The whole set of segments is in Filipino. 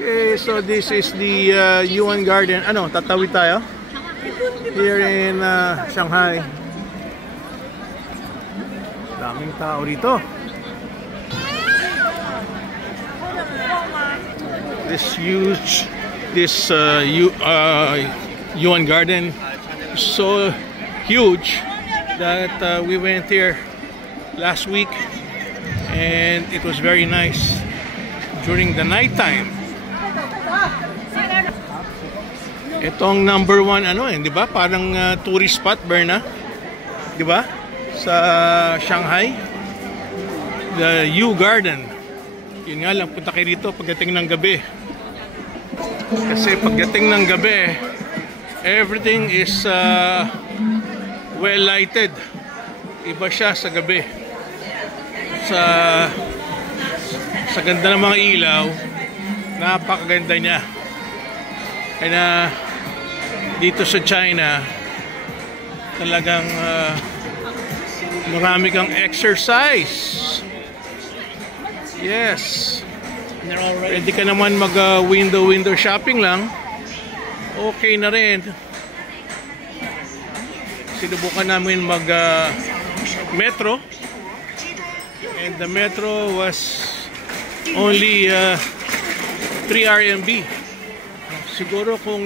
Okay, so this is the Yuan Garden. Ano, tatawid tayo? Here in Shanghai. Daming tao dito. This huge, Yuan Garden is so huge that we went here last week and it was very nice during the night time. Itong number one di ba? Parang tourist spot, Berna. Di ba? Sa Shanghai. The Yu Garden. Yun nga lang, punta kayo dito pagdating ng gabi. Kasi pagdating ng gabi, everything is well lighted. Iba siya sa gabi. Sa ganda ng mga ilaw, napakaganda niya. Kaya dito sa China, talagang marami kang exercise. Yes. Pwede ka naman mag window shopping lang. Okay na rin. Sinubukan namin mag metro. And the metro was only 3 RMB. Siguro kung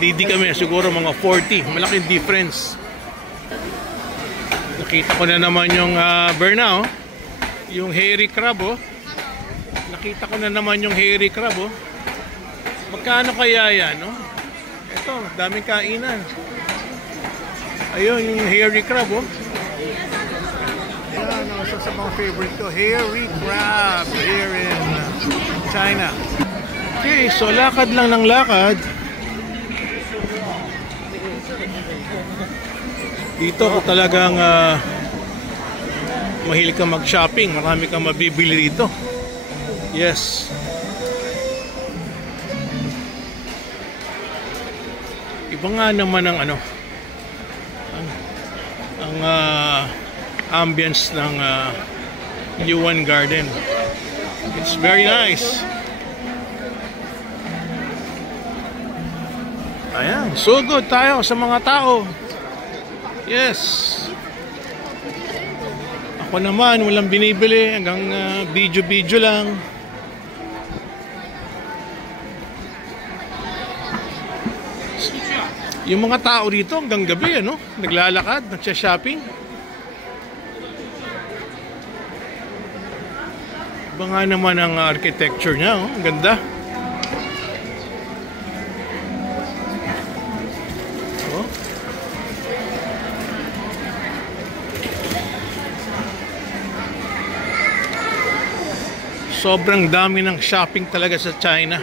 Didi kami, siguro mga 40. Malaking difference. Nakita ko na naman yung Berna, yung hairy crab, Nakita ko na naman yung hairy crab, Magkano kaya yan, Ito, daming kainan. Ayun, yung hairy crab, Yan, isa sa mga favorite ko, hairy crab here in China. Okay, so lakad lang ng lakad. Dito ko talagang mahilig ka mag-shopping. Marami kang mabibili dito. Yes. Iba nga naman ang ang ambience ng Yuan Garden. It's very nice. Ayan, so good tayo sa mga tao. Yes. Ako naman, walang binibili. Hanggang video lang. Yung mga tao dito hanggang gabi, naglalakad, nagsha-shopping. Iba nga naman ang architecture niya, Ang ganda. Sobrang dami ng shopping talaga sa China.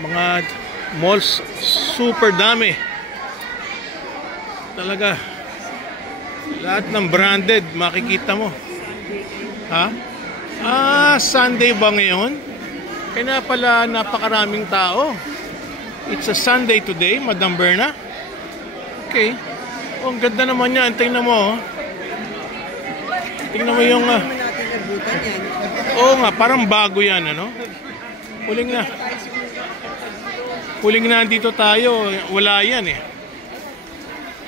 Mga malls, super dami. Talaga. Lahat ng branded, makikita mo. Sunday ba ngayon? Kaya pala napakaraming tao. It's a Sunday today, Madam Berna. Okay. Ang ganda naman yan. Tingnan mo, Tingnan mo yung... Oo nga, parang bago yan, Huling na dito tayo, wala yan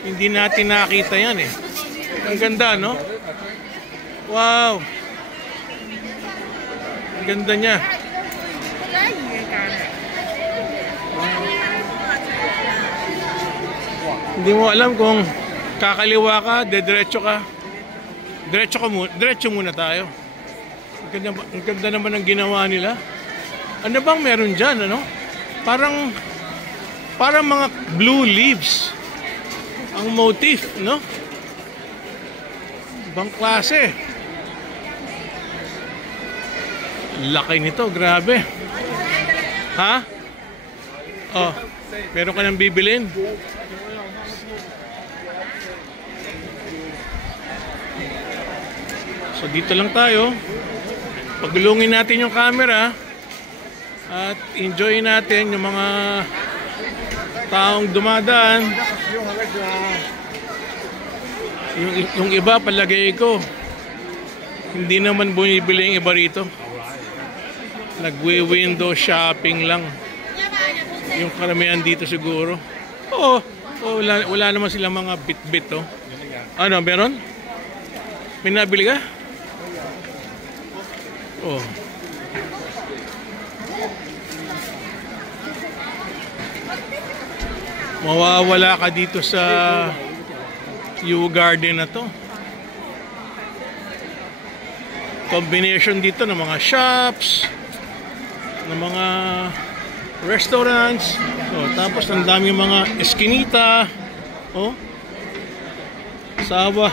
Hindi natin nakita yan Ang ganda, Wow! Ang ganda niya. Hindi mo alam kung kakaliwa ka, diretso ka. Diretso muna tayo. Ang ganda naman ang ginawa nila. Ano bang meron dyan, Parang mga blue leaves ang motif, Ibang klase. Laki nito, grabe. Oh, meron ka nang bibilin? So dito lang tayo. Pagulungin natin yung camera at enjoy natin yung mga taong dumadaan. Yung iba palagay ko Hindi naman bumibili yung iba rito. Nagwi-window shopping lang. Yung karamihan dito siguro. Oo, wala naman silang mga bit-bit, oh. Ano, meron? May nabili ka? Oh. Mawawala ka dito sa Yew Garden na to. Combination dito ng mga shops, ng mga restaurants. Oh, tapos ang daming mga eskinita. Oh. Sawa.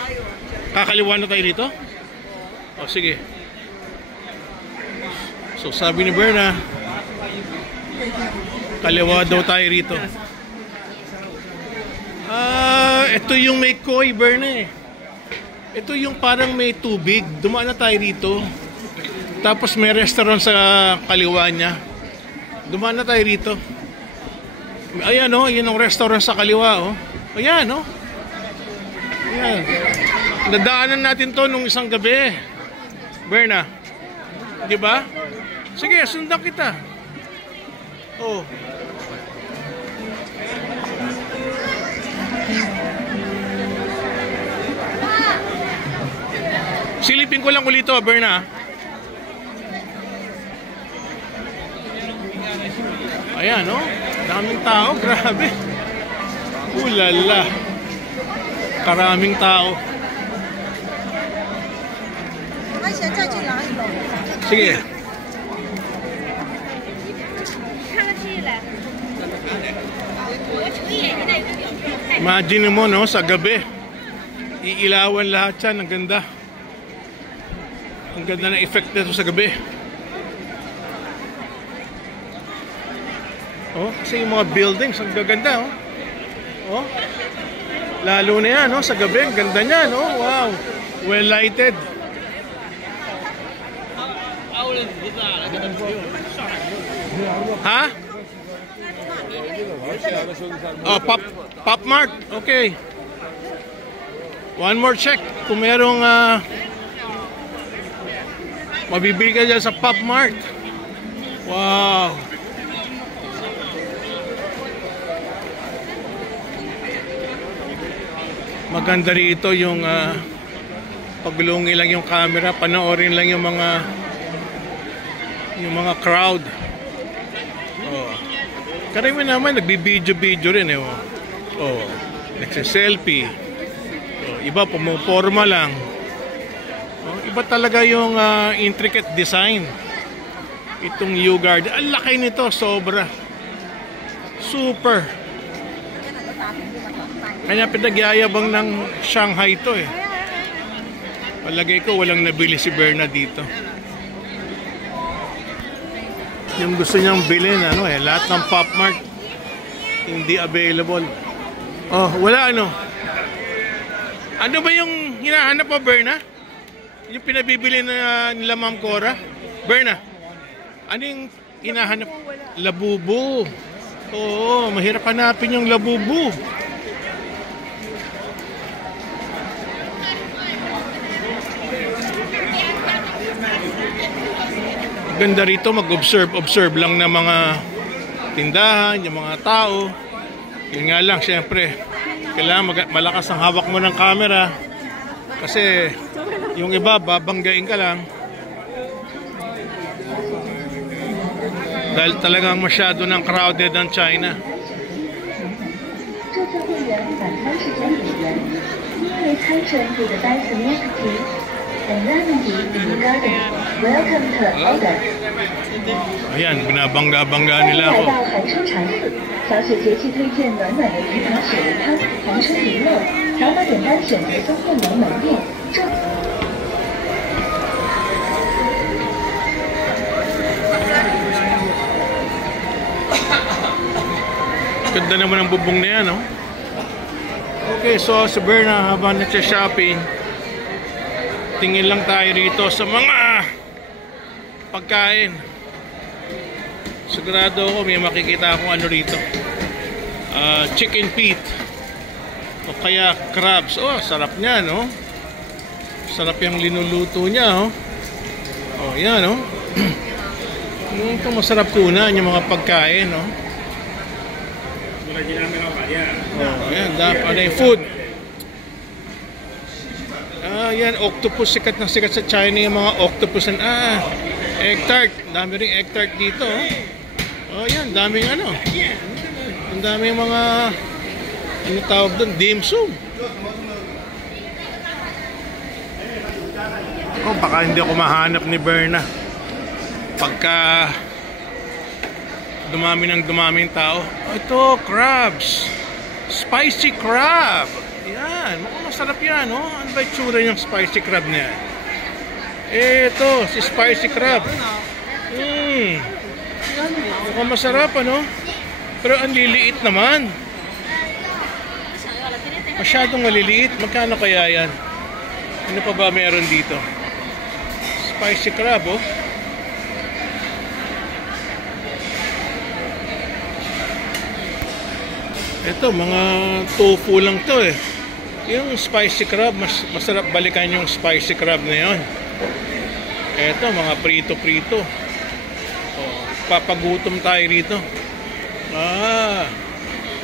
Kakaliwa na tayo dito? Oh, sige. So sabi ni Berna, kaliwa daw tayo rito. Ito yung may koi, Berna, eh. Ito yung parang may tubig. Dumaan na tayo rito. Tapos may restaurant sa kaliwa niya. Dumaan na tayo rito. Ayan, oh, yun ang restaurant sa kaliwa, oh. Ayan, oh. Ayan. Nadaanan natin to nung isang gabi, Berna. Di ba? Sige, sundan kita. Oh. Silipin ko lang ulit ito, Berna. Ayan, no? Daming tao, grabe. Ulala. Karaming tao. Sige. Imagine mo, no, sa gabi. Iilawan lahat yan. Ang ganda. Ang ganda ng effect nito sa gabi. Oh, kasi yung mga buildings, ang gaganda, oh. Oh. Lalo na yan, oh, sa gabi, ang ganda niyan, oh. Wow. Well lighted. Ha? Oh, Pop Mart. Okay. One more check. Kung merong mabibili ka dyan sa Pop Mart. Wow. Maganda rito yung paglungi lang yung camera, panoorin lang yung mga crowd. Oh. Karami naman nagbibideo-video rin, eh. Oh. Nagse-selfie. Oh, iba pumuporma lang. Oh, iba talaga yung intricate design. Itong Yew Garden. Ang laki nito, sobra. Super. Kanya pinagyayabang ng Shanghai to, eh. Palagay ko walang nabili si Berna dito. Yung gusto niyang bilhin, ano, eh, lahat ng Pop Mart hindi available. Oh, wala, ano. Ano ba yung hinahanap mo, Berna? Yung pinabibili na nila Ma'am Cora? Berna, ano yung hinahanap? Labubu. Oo, mahirap hanapin yung labubu. Ganda rito, mag-observe lang ng mga tindahan, yung mga tao. Yun nga lang, syempre, kailangan malakas ang hawak mo ng camera. Kasi yung iba, babanggain ka lang. Dahil talagang masyado ng crowded ang China. Ayan, binabangga-bangga nila ako. Ganda naman ang bubong na yan, no? Okay, so si Berna, habang nagsha-shopping, tingin lang tayo rito sa mga pagkain. Sigurado ako may makikita akong ano rito. Chicken feet o kaya crabs. Oh, sarap niya, no? Sarap yung linuluto niya, oh. Oh, yan, oh. Ito masarap kunan yung mga pagkain, oh. Oh, yan, ano yung food. Yan, octopus, sikat na sikat sa China yung mga octopus. Egg tart, dami ring egg tart dito, oh. Oh, yan, daming ano. Ang daming mga ano tawag doon, dim sum. Oh, baka hindi ako mahanap ni Berna pagka dumami ng tao. Oh, ito, crabs. Spicy crab. Yan, mukhang masarap yan, no? Ano ba itsura yung spicy crab na yan? Ito, si spicy crab. Mukhang masarap, ano? Pero ang liliit naman. Masyadong maliliit. Magkano kaya yan? Ano pa ba meron dito? Spicy crab, oh. Ito, mga tofu lang to, eh. Yung spicy crab, masarap balikan yung spicy crab na yun. Ito, mga prito-prito. Oh, papagutom tayo rito.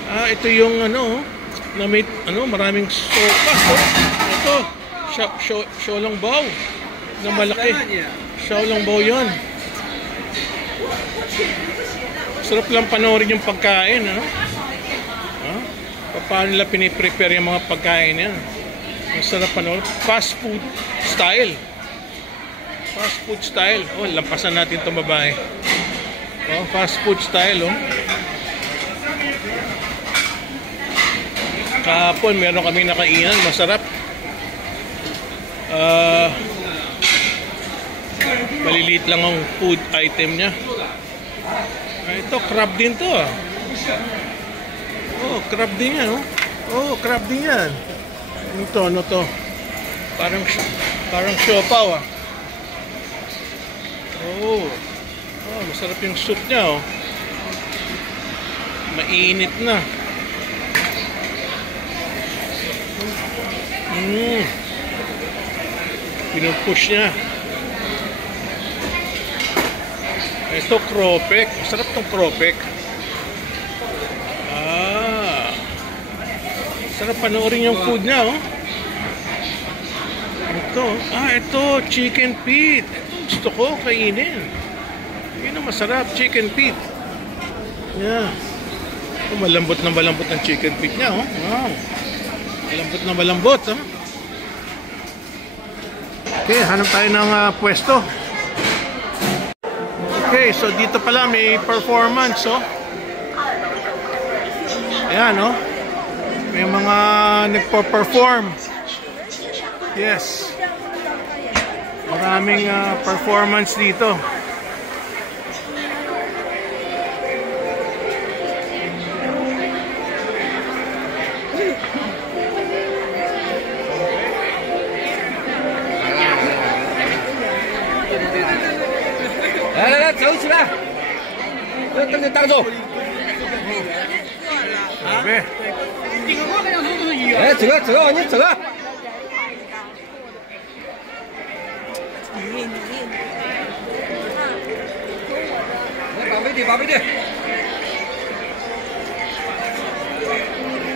Ito yung ano, na may ano, maraming sopa. Ito, xiaolongbao na malaki. Xiaolongbao yun. Sarap lang panoorin yung pagkain, ano? Paano nila piniprepare yung mga pagkain yan? Masarap panoorin. Fast food style. Fast food style. Oh, lampasan natin itong babae. Oh, fast food style, oh. Kahapon meron kami nakainan, masarap. Maliliit lang ang food item niya. Ito, crab din to, ah. Oh, crab din yan, oh. Oh, crab din yan. Ito, ano to? Parang siopaw, ah. Oh, masarap yung soup niya, oh. Mainit na. Pinupush niya. Ito, cropek. Masarap tong cropek. Sarap panoorin yung food niya, oh. Ito, chicken feet. Ito, gusto ko kainin. Yun ang masarap, chicken feet. Yeah. Oh, malambot ng chicken feet niya, oh. Wow. Malambot, oh. Okay, hanap tayo ng pwesto. Okay, so dito pala may performance, oh. Ayan, oh. May mga nagpo-perform. Yes. Maraming performance dito.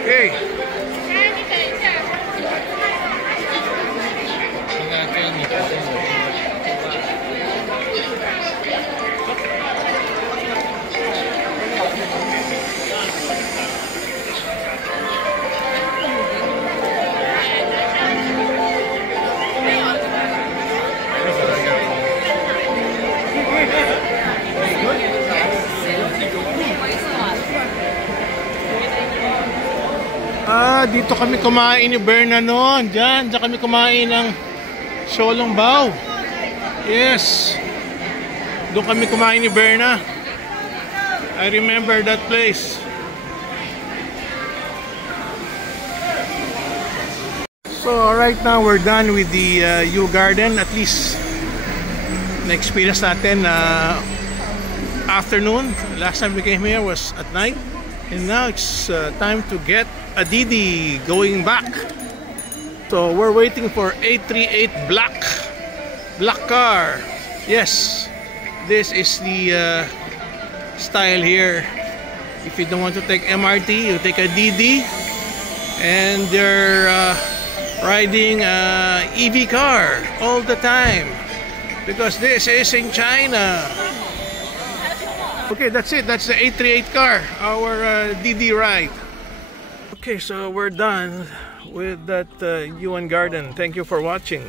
Okay. Dito kami kumain ni Berna noon. Diyan kami kumain ng xiaolongbao. Yes. Doon kami kumain ni Berna. I remember that place. So right now we're done with the Yu Garden. At least na-experience natin afternoon. Last time we came here was at night. And now it's time to get a Didi going back. So we're waiting for 838 black car. Yes, this is the style here. If you don't want to take MRT, you take a DD, and they're riding EV car all the time because this is in China. Okay, that's it. That's the 838 car, our DD ride. Okay, so we're done with that Yuan Garden. Thank you for watching.